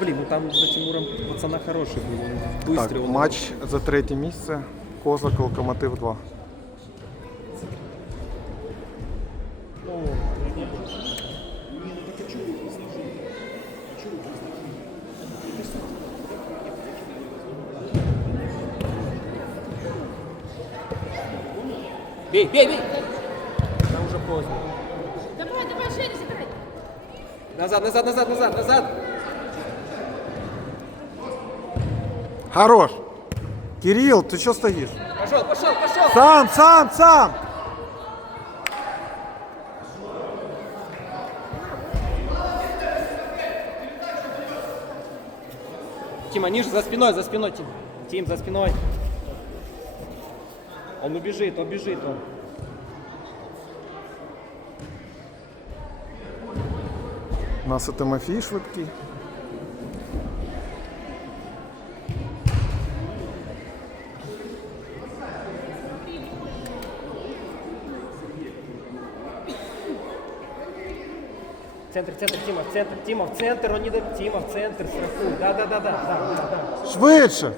Блин, ну там за Тимуром пацана хороший он Так, Выстрел. матч за третє місце. Козак Локомотив 2. Бей, бей, бей! Там уже поздно. Давай, давай, Женя, забирай. Назад, назад, назад, назад, назад! Хорош! Кирилл, ты что стоишь? Пошел, пошел, пошел! Сам, сам, сам! Тима, ниже, за спиной, за спиной, Тим. Тим, за спиной. Он убежит, убежит он. У нас і Тимофій швидкий. Центр, центр, Тима, в центр, Тима, в центр, он не до... Тима, в центр, страхуй. Да, да, да, да, да, да. Швидше!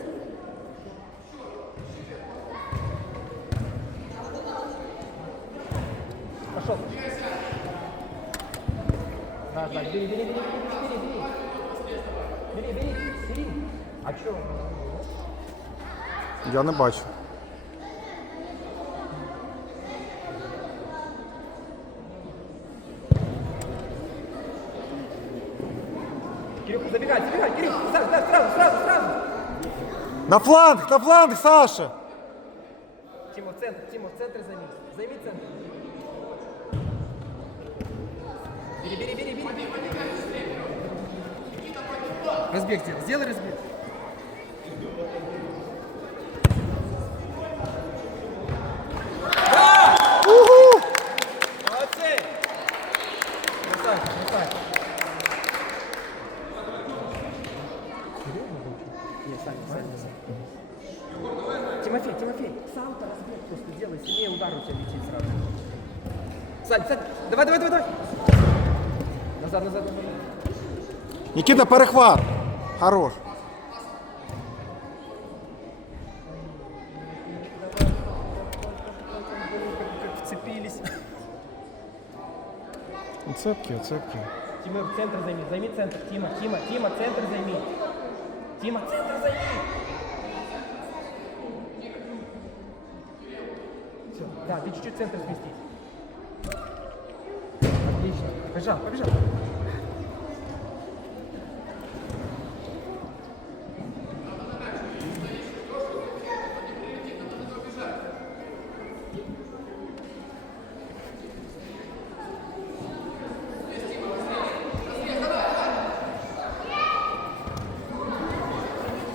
Пошел. Да, да, бери, бери, бери, бери, бери, бери. Бери, бери. А что? Я не бачу. Кирюха, забегай, забегай, Кирюха, сразу, сразу, сразу, сразу, сразу. На фланг, на фланг, Саша! Тима, в центр, Тима, в центр займи. Займи центр. Бери, бери, бери, бери. Разбег сделай, сделай разбег. Угу! Молодцы! Красавчик, красавчик. Нет, Саня, Саня, Саня. Тимофей, Тимофей, сам-то разбег просто делай, сильнее удар у тебя летит сразу. Сань, Сань, давай, давай, давай, давай. Назад, назад, назад. Никита, перехват! Хорош! Вцепились. Оцепки, оцепки. Тима, центр займи, займи центр. Тима, Тима, Тима, центр займи. Тима, центр займи. Все, да, ты чуть-чуть центр сместись. Отлично. Побежал, побежал.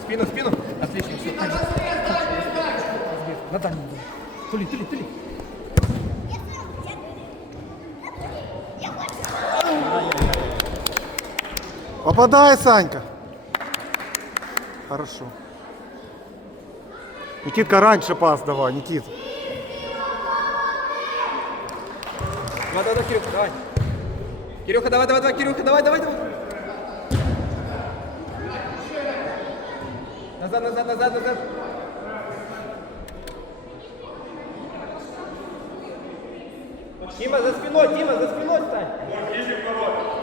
Спину, спину. Отлично, все. На дальнем. был. Тули, тули, тули. Попадай, Санька! Хорошо. Никитка, раньше пас давай, Никит. Давай, давай, давай, Кирюха, давай. Кирюха, давай, давай, давай, Кирюха, давай, давай, давай. Назад, назад, назад, назад. Тима, за спиной, Тима, за спиной стань.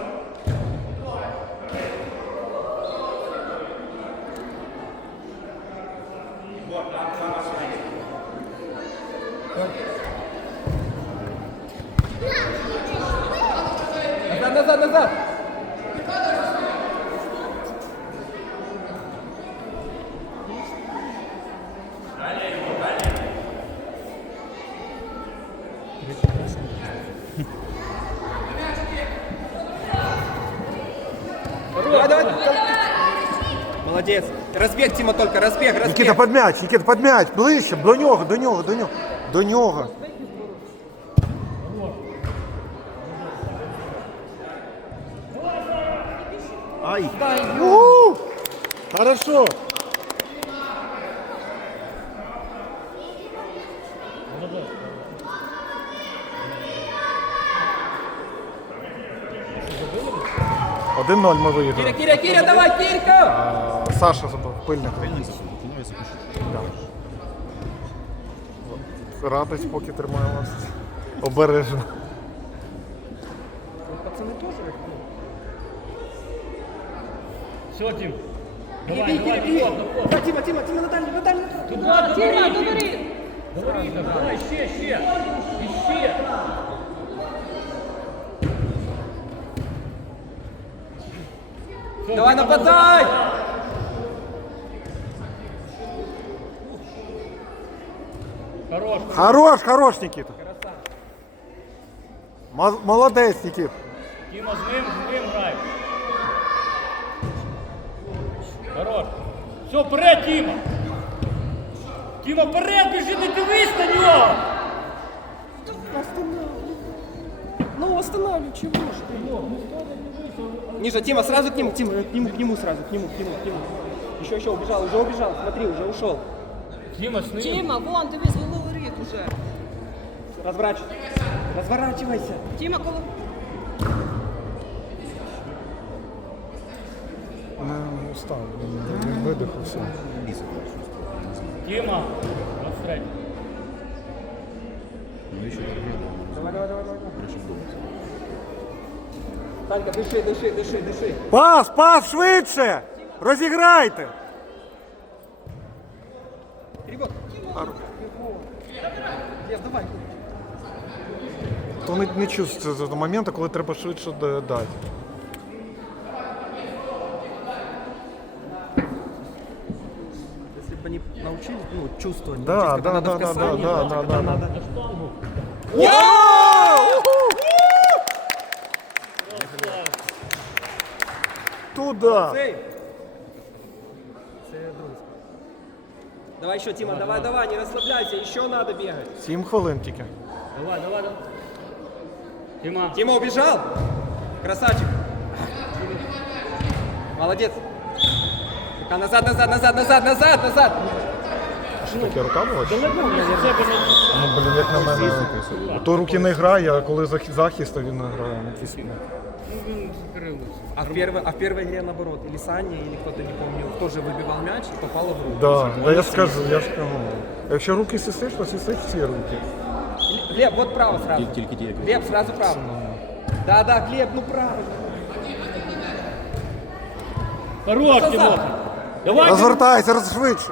Назад, назад, назад. Давай, давай. Молодец. Разбег, Тима, только разбег, разбег. Никита, под м'яч, Никита, под м'яч, ближче, до нього, до нього, до нього, до нього. Ай. У! Хорошо. 1-0 ми Киря, виїхали. Киря, Киря, давай, Кирька! Саша забив, пильник. спишу. Да. Радость поки тримає вас. Обережно. Ну, пацани теж ну. Все, Тім. Давай, давай, Тіма, Тіма, Тіма, Тіма, Наталі, Наталі. Туда, Тіма, до дори. До дори, давай, ще, ще. І ще. Давай нападай! Хорош. Хорош, хорош, Нікіта. Мо- Молодець, Нікіт. Тима, з ним, з ним грай. Хорош. Все, вперед, Тима. Тима, вперед, біжи, не дивись на нього. Ну, останавливай, чего же ты? Ниже, Тима, сразу к нему, Тима, к нему, к нему сразу, к нему, к нему, к нему. Еще, еще, убежал, уже убежал, смотри, уже ушел. Тима, з ним. Тіма, вон, дивись, голови уже. Разворачивайся. Разворачивайся. Тіма, коло... Не устав, він видихався. Тима, 23. Давай, давай, давай, давай. Танька, дыши, дыши, дыши, дыши. Пас, пас, швидше! Розіграйте! не, не чувствується до моменту, коли треба швидше да- дати. Если бы они научились, ну, чувствовать. Да, научились, когда да, надо в да, да, касании, да, когда да, да, надо- На штангу. Туда! Эй! Давай еще, Тима, давай, давай, не расслабляйся, еще надо бегать. Сім хвилин тільки. Давай, давай, давай. Тима. Тима убежал. Красавчик. Молодец. Пока назад, назад, назад, назад, назад, назад. Що таке рука була? чи? Не- Ну, блін, як на мене. То руки не грає, а коли зах- захист, то він не грає. Ну, якийсь, ну. Ну, він. А в, первой, а в первой игре наоборот, или Саня, или кто-то не помню, тоже выбивал мяч и попало в руку. Да, да я скажу, я ж кажу. Якщо руки сисиш, то сисиш всі руки. Глеб, вот право сразу. Глеб, сразу право. Да, да, Глеб, ну право. Хорош, Що Тимофій. за? Давай, Розвертайся, роз- швидше.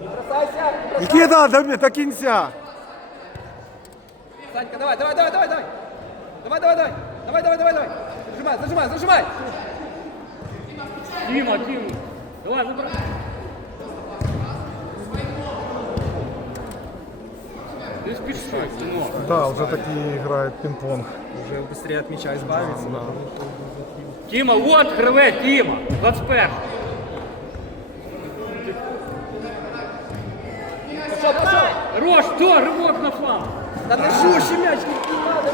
Бросайся. Нікіта, до, до кінця. Санька, давай, давай, давай, давай, давай. Давай, давай, давай. Давай, давай, давай, давай. Зажимай, зажимай, зажимай. Тима, Тима. Давай, забирай. Так. Да, вже такі грають пінг-понг. Вже швидше від м'яча збавиться. Да. Тіма, от криве, Тіма! 21. Пошел! Рош, то, рывок на фланг! Да на шуши мяч, не надо!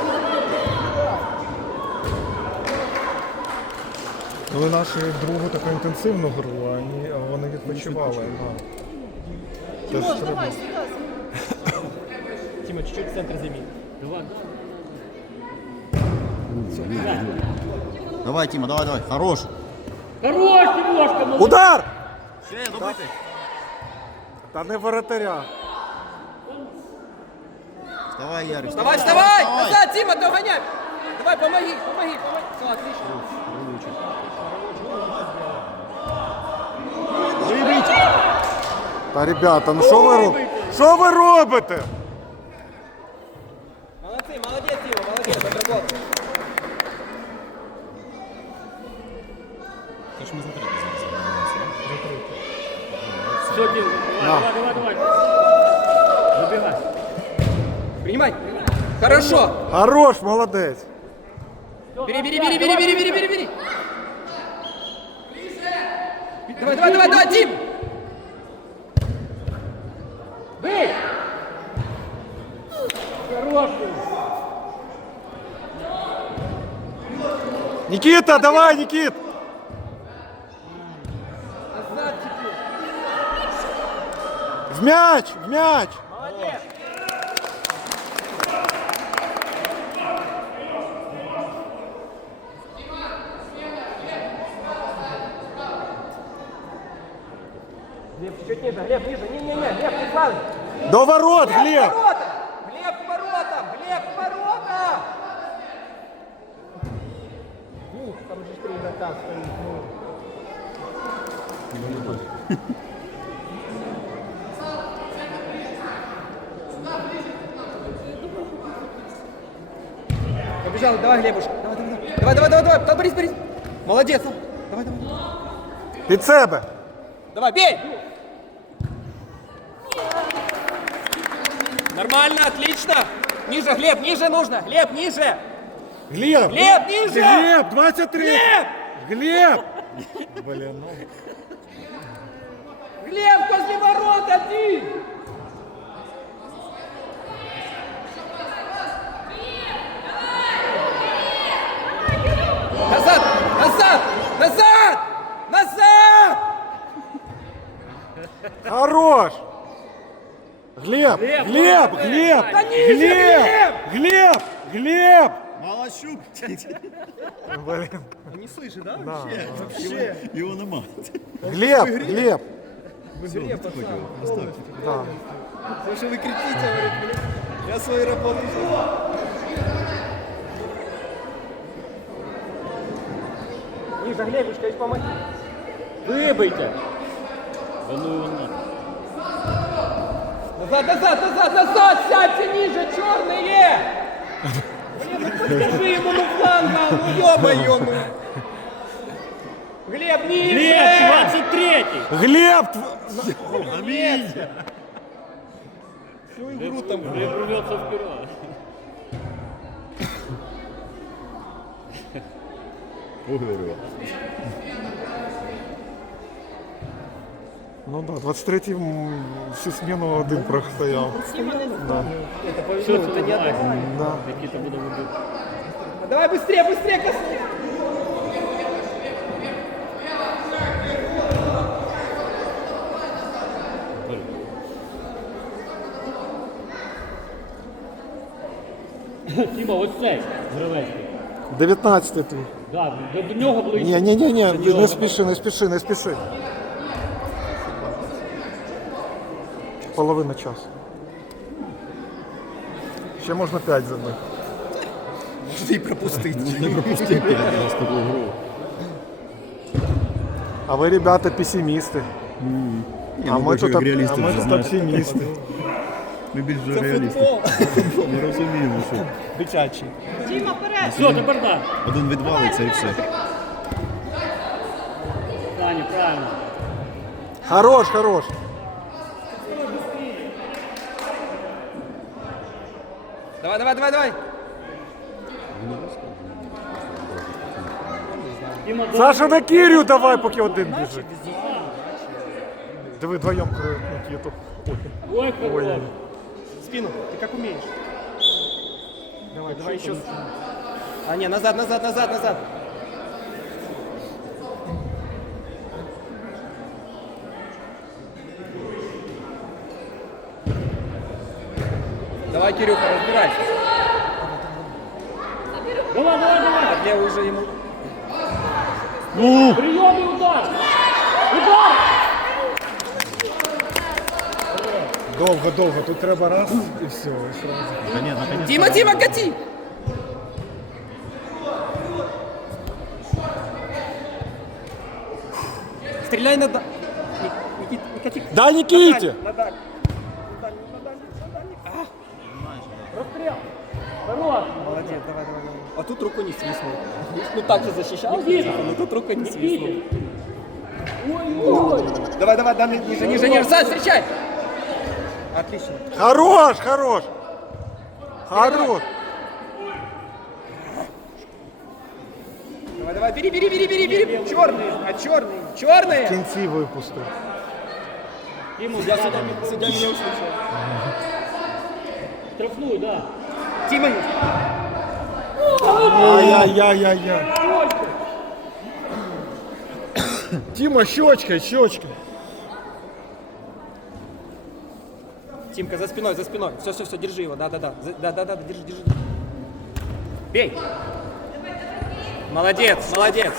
Коли ну наші другу таку інтенсивну гру, а вони відпочивали. Тимош, давай, сюди! Тима, чуть-чуть в центр займи. Давай. Давай, Тима, давай, давай. Хорош. Хорош, Тимошка, молодець. Удар! Ще добити. Та не воротаря. Вставай, Ярик. Вставай, вставай! Назад, Тима, догоняй! Давай, помоги, помоги, помоги. Все, отлично. Та ребята, ну що ви робите? Що ви робите? Молодцы, молодец, Тима, молодец, отработал. Все, Тима, давай, давай, давай, давай. Забігай. Принимай. Хорошо. Хорош, молодець. Бери, бери, бери, бери, бери, бери, бери, бери. Давай, давай, давай, давай, Тим! Бий! Хорош. Нікіта, давай, Нікіт! В мяч! В мяч! Молодец! Глеб, чуть ниже, Глеб, ниже, не-не-не, Глеб, не славь! До ворот, Глеб! Глеб! там же три игрока стоит. Ну. давай, Глебушка. Давай, давай, давай. Давай, давай, давай, давай. Да, Борис, Борис. Молодец. Давай, давай. Під себе! Давай, бей! Нормально, отлично. Ниже, Глеб, ниже нужно. Глеб, ниже. Глеб! Глеб, ниже! Глеб, 23! Глеб! Глеб! Блін, ну. Глеб, возле ворот один! Назад! Назад! Назад! Назад! Хорош! Глеб! Глеб, Глеб! Глеб! Глеб! Глеб! Глеб! Малощук. Блін. Не слышишь, да? Його нема. Глеб! Глеб! Глеб, пацан. Да. Слушай, вы кричите, говорит, блин. Я свою работу сделал. Ниже, Глебушка, ведь помоги. Вибийте. Да ну його на. Назад, назад, назад, назад, сядьте ниже, черные! Блин, ну подскажи ему на фланга, ну ё-моё, ну. Глеб, ниже! Глеб, 23-й. Глеб! тв- Амінь. Всю игру там. Глеб рвется вперед. Угорю. Ну да, 23-й м, всю смену один простояв. Що це не Да. Які то буде вибити. Давай быстрее, быстрее, косни! Тіма, ось цей Зеленський. 19-й твій. Да, до, до нього ближче. Ні, ні, ні, ні, не спіши, не спіши, не спіши. Половина часу. Ще можна 5 забити. Можете и пропустить. Не пропустив п'ять раз таку гру. А ви, ребята, песимісти. Ні, А ми ми більше тут, як оп- а реалісти ми вже, тут знаєш. оптимісти. Ми більше реалісти. Футбол. Ми розуміємо, що Дитячий. Діма, вперед! Все, тепер так. один відвалиться і все. Саня, правильно. Хорош, хорош. Давай, давай, давай, давай. Тіма, до- Саша на Кірю давай, поки один біжить. Диви, вдвоєм криють Нікіту. Ой, хорош. Ой. Спину, ты как умеешь. Давай, давай еще. А, не, назад, назад, назад, назад. Кирюха, разбирайся. Давай, давай, давай. А где уже ему... Прийом і удар. Удар. Довго, довго, тут треба раз і все. і сразу. Наконець, наконець. Дима, Дима, кати! Стреляй на... да- Ник- Никит, Никитик. Дай Нікіті! На дальний, на давай, давай, давай. А тут руку не свистнул. Ну так же защищался, Никита. но тут руку не свистнул. Никита. Ой-ой. Давай, давай, давай, ниже, ниже, ниже, сзади, встречай! Отлично. Хорош, хорош! Хорош! Давай, давай, бери, бери, бери, бери, бери. Черные, а черные, В черные. кінці випустив. Тіма, Я судья, судья меня услышал. штрафную, да. Тима, Ай-яй-яй-яй-яй. Тіма, щочка, щочка. Тимка, за спиной, за спиной. Все, все, все, держи его. Да, да, да. За- Да, да, да, держи, держи. Бей. Молодец, молодец.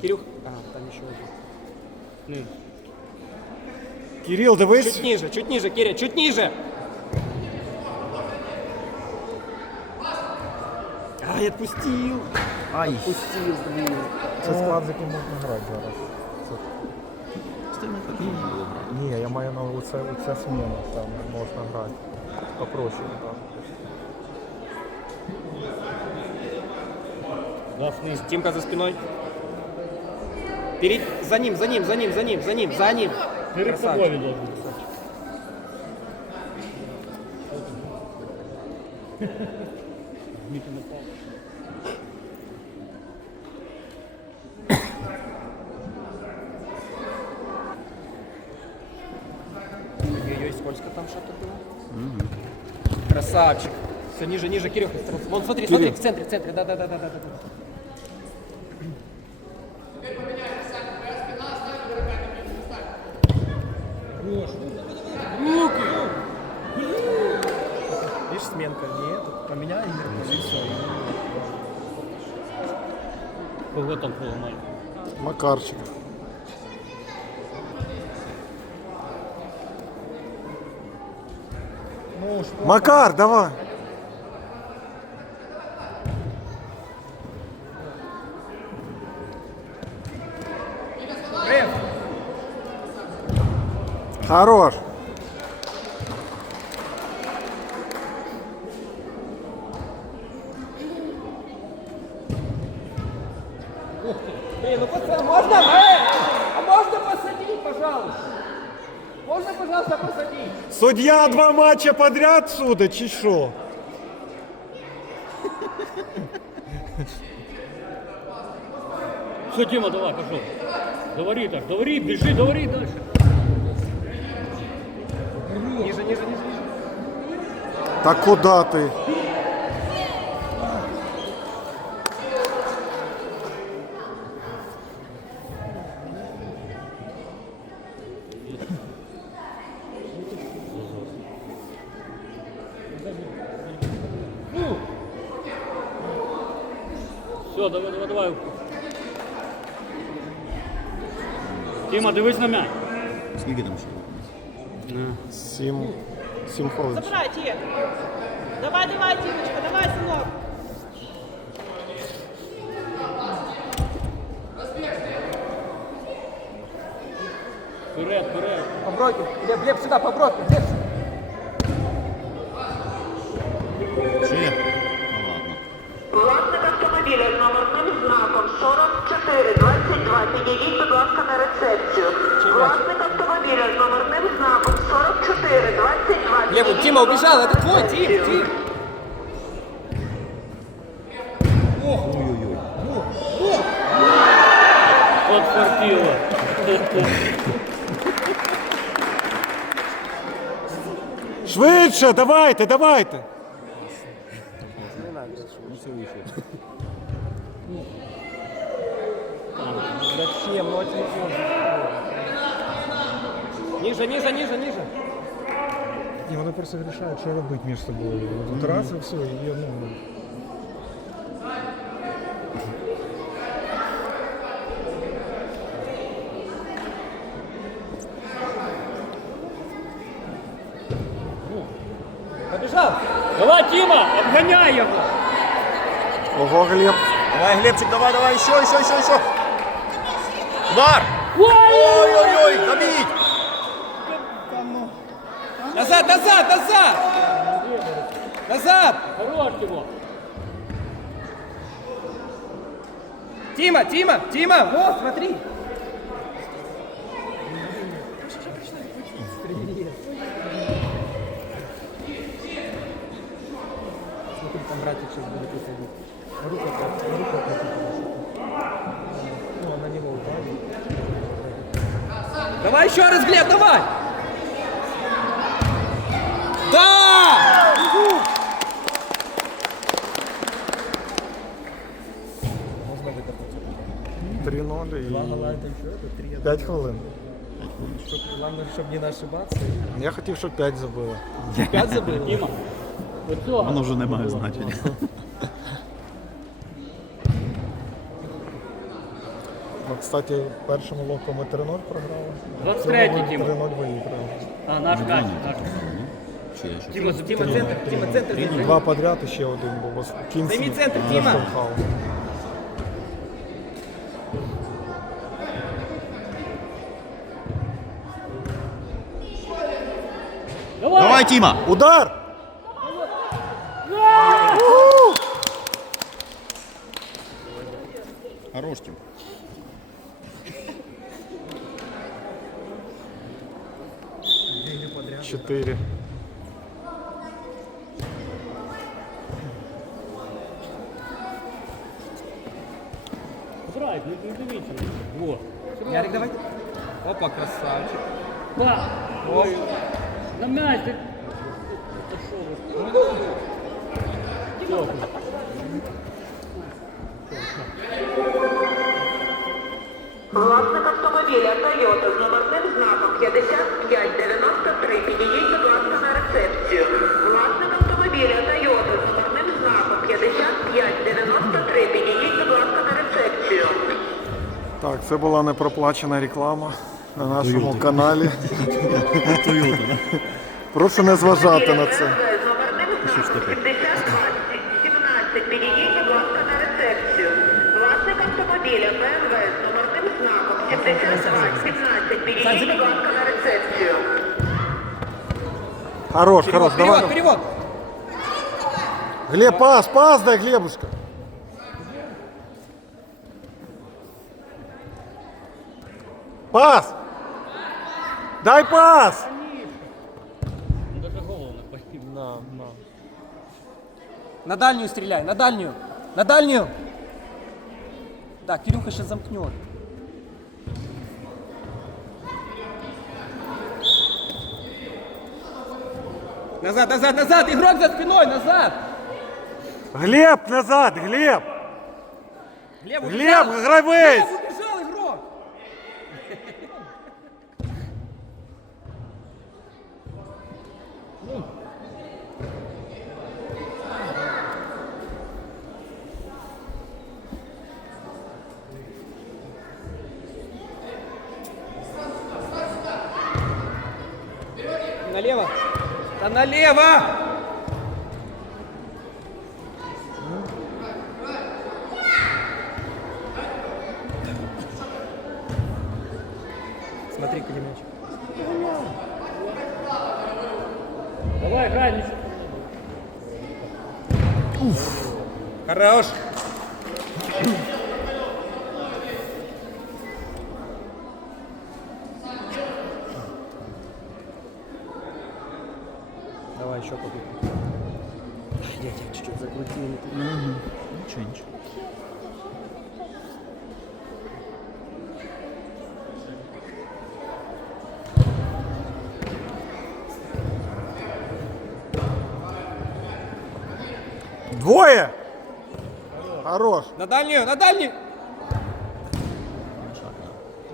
Кирюх. А, там еще один. Ні. Кирил, дивись. Чуть ниже, чуть ниже, Киря, чуть ниже. Ай, отпустил. Ай. Отпустил, блин. Це склад, з яким можна грати зараз. З тими так не було грати. Ні, я маю на увазі оце, оця сміна, там можна грати. Попроще, так. Дафни. Тимка за спиной. Перед... За ним, за ним, за ним, за ним, за ним, за ним. Перед Красавчик. собою він должен бути. Дмитрий напав. Ниже, ниже, Кирюха. Вон, смотри, смотри, в центре, в центре. Да, да, да, да, да, да. Видишь, сменка. Нет, поменяй все. Кого там поламає? Макарчик. Макар, давай. Хорош. Блин, ну пацан, можно? Э, а можно посадить, пожалуйста? Можно, пожалуйста, посадить? Суддя два матча подряд чи що? Все, Дима, давай, пошел. Говори так, говори, бежи, говори дальше. Ниже, ниже, ниже, ниже. Та куди ти? Вперед, вперед. По бровке. Глеб, Глеб, сюда, по бровке. Глеб. Ще є? Ну ладно. Власник автомобіля з номерним знаком 4422 підійдіть, будь ласка, на рецепцію. Власник автомобіля з номерним знаком 4422 Глеб, вот Тима убежал, это твой, Тим, Тим. Швидше, давайте, давайте. Ну це вийшло. Зачем? Ну очень поздно. Ниже, ниже, ниже, ниже. Ні, вони просто вирішають, що робити між собою. От раз і все, і ну. Дима, обгоняй его. Ого, Глеб. Давай, Глебчик, давай, давай, еще, еще, еще, еще. Удар! Ой-ой-ой, забить! Назад, назад, назад. Назад. Хорош его. Тима, Тима, Тима, вот. Смотри, там братик сейчас будет выходить. Рука, рука, Ну, на него ударит. Давай еще раз, Глеб, давай! Да! 3-0 і это что? Это три. 5 хвилин. Главное, чтобы не ошибаться. Я хотів, щоб 5 забили. Пять забыл? Воно вже не має значення. Ну Кстати, першому локу ми 3-0 програли. 23-й, Тіма. 3-0 виграли. А, наш Катя, наш. Тіма, Тіма, центр, Тіма, центр. займи. Два подряд і ще один був. Ось В кінці Займіть центр, Тіма. заштовхав. Давай! Давай, Тіма! Удар! Хорош, Тім. Чотири. Грай, не не дивіться. Во. Ярик, давай. Опа, красавчик. Па! Ой. На м'яч ти. Та що Власник автомобіля Toyota з номерним знаком 5593. Підійдіть, будь ласка, на рецепцію. Власник автомобіля Toyota з номерним знаком 5593. Підійдіть, будь ласка, на рецепцію. Так, це була непроплачена реклама на нашому каналі. Прошу не зважати на це. Номерним знаком 7217. Підійдіть, будь ласка, на рецепцію. Хорош, хорош, Перевод, давай. перевод. Глеб, пас, пас дай, Глебушка. Пас! Дай пас! Ну, Даже голову не поїв. На, на. На дальнюю стреляй, на дальнюю. На дальнюю. Так, Кирюха сейчас замкнет. Назад, назад, назад! Игрок за спиной, назад! Глеб, назад, Глеб! Глеб, Глеб, гравець! Глеб, убежал игрок! Налево! Да налево! Смотри, мяч. Давай, грай, нічого. Хорош! Давай еще попытку. Я тебя чуть-чуть закрутил. Нічого, нічого. Двое! Хорош. На дальнюю, на дальнюю!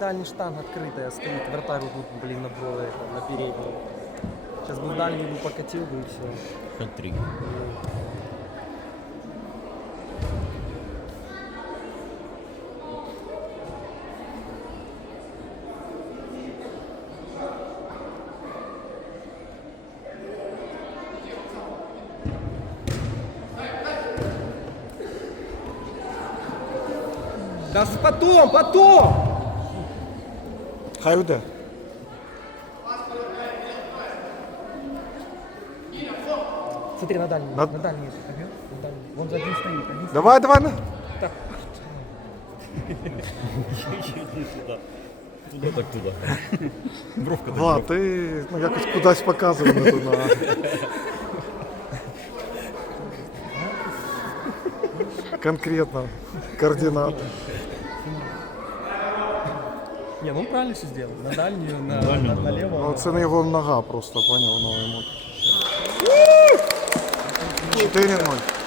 Дальний штанг открытая стоит, вратарь вот тут, блин, на на передней. Сейчас бы в дальний бы покатил бы и все. Хет-трик. Да с- потом, потом! Хай уйде. Смотри, на дальний, На- на, дальний. Ага, на дальний. Вон за один стоит, один Давай, давай. на. Так. Туди так туди. Бровка так. Влад, ти ну, якось кудись показує не туди. Конкретно. Координати. Не, ну он правильно все сделал. На дальнюю, на, на- налево. Ну, це не його нога просто, поняв, ну йому. Tem, tem, né.